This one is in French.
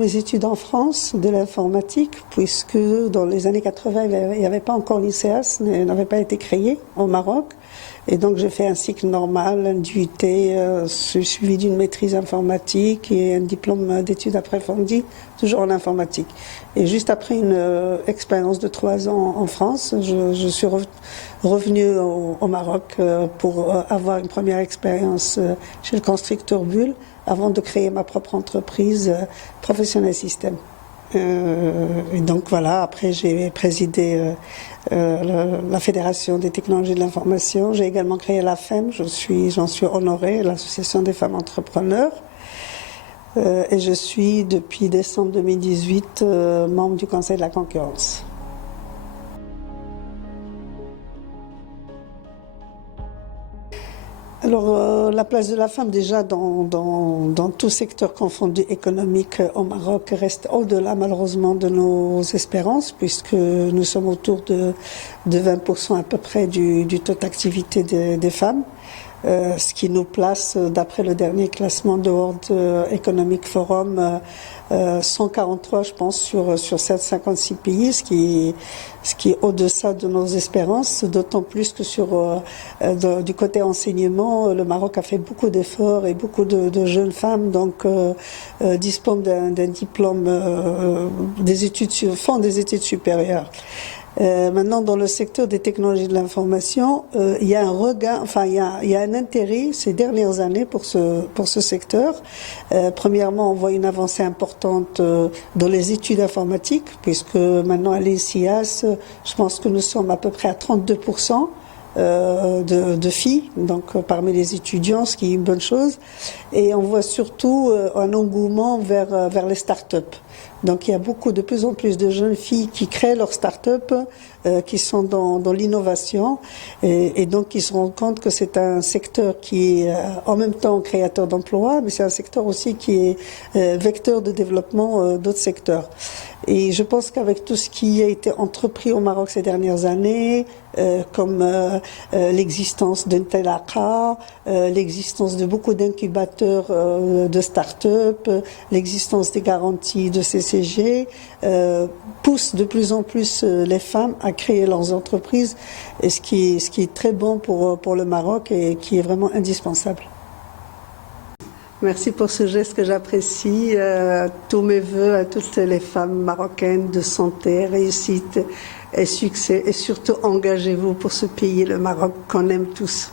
mes études en France de l'informatique, puisque dans les années 80, il n'y avait pas encore l'ICEAS, n'avait pas été créé au Maroc. Et donc j'ai fait un cycle normal, un DUT, suivi d'une maîtrise informatique et un diplôme d'études approfondies, toujours en informatique. Et juste après une expérience de 3 ans en France, je suis revenue au Maroc pour avoir une première expérience chez le constructeur Bull, avant de créer ma propre entreprise Professionnel Système. Et donc voilà, après j'ai présidé la Fédération des technologies de l'information. J'ai également créé la FEM, j'en suis honorée, l'Association des femmes entrepreneurs. Et je suis depuis décembre 2018 membre du Conseil de la concurrence. Alors, la place de la femme, déjà, dans tout secteur confondu économique au Maroc, reste au-delà, malheureusement, de nos espérances, puisque nous sommes autour de 20% à peu près du taux d'activité des femmes. Ce qui nous place, d'après le dernier classement de World Economic Forum, 143, je pense, sur 756 pays, ce qui est au-deçà de nos espérances, d'autant plus que du côté enseignement, le Maroc a fait beaucoup d'efforts et beaucoup de jeunes femmes disposent d'un diplôme, font des études supérieures. Maintenant, dans le secteur des technologies de l'information, il y a un regain, il y a un intérêt ces dernières années pour ce secteur. Premièrement, on voit une avancée importante dans les études informatiques, puisque maintenant à l'ICEAS, je pense que nous sommes à peu près à 32% de filles, donc parmi les étudiants, ce qui est une bonne chose. Et on voit surtout un engouement vers les start-up. Donc il y a de plus en plus de jeunes filles qui créent leurs start-up, qui sont dans l'innovation, et donc ils se rendent compte que c'est un secteur qui est en même temps créateur d'emplois, mais c'est un secteur aussi qui est vecteur de développement d'autres secteurs. Et je pense qu'avec tout ce qui a été entrepris au Maroc ces dernières années, comme l'existence d'Intelaqa, l'existence de beaucoup d'incubateurs de start-up, l'existence des garanties de CCG, pousse de plus en plus les femmes à créer leurs entreprises, et ce qui est très bon pour le Maroc et qui est vraiment indispensable. Merci pour ce geste que j'apprécie. Tous mes voeux à toutes les femmes marocaines de santé, réussite et succès. Et surtout, engagez-vous pour ce pays, le Maroc, qu'on aime tous.